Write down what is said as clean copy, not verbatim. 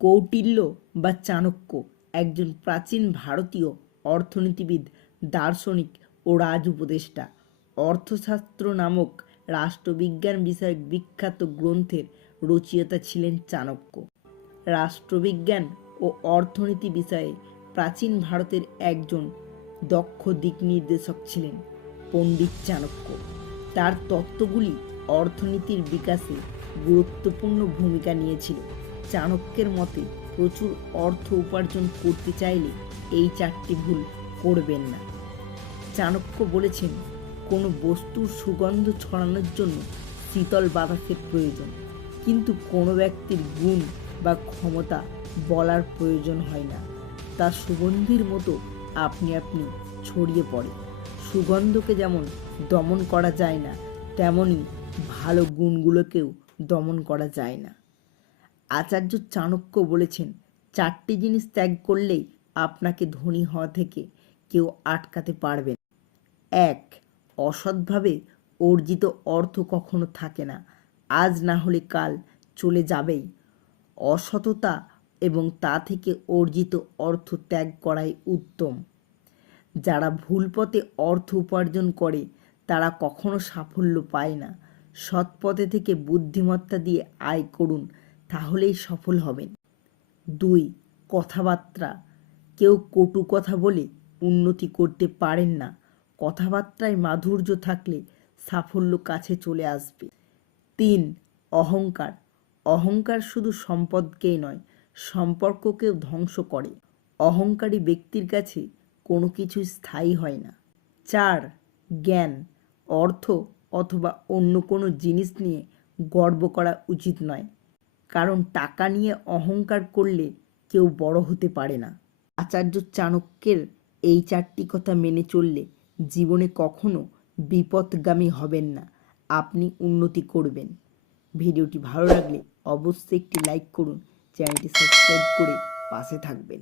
কৌটিল্য বা চাণক্য একজন প্রাচীন ভারতীয় অর্থনীতিবিদ, দার্শনিক ও রাজ উপদেষ্টা। অর্থশাস্ত্র নামক রাষ্ট্রবিজ্ঞান বিষয়ক বিখ্যাত গ্রন্থের রচয়িতা ছিলেন চাণক্য। রাষ্ট্রবিজ্ঞান ও অর্থনীতি বিষয়ে প্রাচীন ভারতের একজন দক্ষ দিক নির্দেশক ছিলেন পণ্ডিত চাণক্য। তার তত্ত্বগুলি অর্থনীতির বিকাশে গুরুত্বপূর্ণ ভূমিকা নিয়েছিল। চাণক্যের মতে প্রচুর অর্থ উপার্জন করতে চাইলে এই 4টি ভুল করবেন না। চাণক্য বলেছেন, কোনো বস্তুর সুগন্ধ ছড়ানোর জন্য শীতল বাতাসের প্রয়োজন, কিন্তু কোনো ব্যক্তির গুণ বা ক্ষমতা বলার প্রয়োজন হয় না। তা সুগন্ধির মতো আপনি আপনি ছড়িয়ে পড়ে। সুগন্ধকে যেমন দমন করা যায় না, তেমনি ভালো গুণগুলোকেও দমন করা যায় না। আচার্য চাণক্য বলেছেন, 4টি জিনিস ত্যাগ করলেই আপনাকে ধনী হওয়া থেকে কেউ আটকাতে পারবে না। 1. অসৎভাবে অর্জিত অর্থ কখনো থাকে না, আজ না হলে কাল চলে যাবেই। অসততা এবং তা থেকে অর্জিত অর্থ ত্যাগ করাই উত্তম। যারা ভুল পথে অর্থ উপার্জন করে তারা কখনো সাফল্য পায় না। সৎ পথে থেকে বুদ্ধিমত্তা দিয়ে আয় করুন, তাহলেই সফল হবেন। 2. কথাবার্তা। কেউ কটু কথা বলে উন্নতি করতে পারেন না। কথাবার্তায় মাধুর্য থাকলে সাফল্য কাছে চলে আসবে। 3. অহংকার। অহংকার শুধু সম্পদকেই নয়, সম্পর্ককেও ধ্বংস করে। অহংকারী ব্যক্তির কাছে কোনো কিছু স্থায়ী হয় না। 4. জ্ঞান। অর্থ অথবা অন্য কোনো জিনিস নিয়ে গর্ব করা উচিত নয়, কারণ টাকা নিয়ে অহংকার করলে কেউ বড় হতে পারে না। আচার্য চাণক্যের এই 4টি কথা মেনে চললে জীবনে কখনো বিপথগামী হবেন না, আপনি উন্নতি করবেন। ভিডিওটি ভালো লাগলে অবশ্যই একটি লাইক করুন, চ্যানেলটি সাবস্ক্রাইব করে পাশে থাকবেন।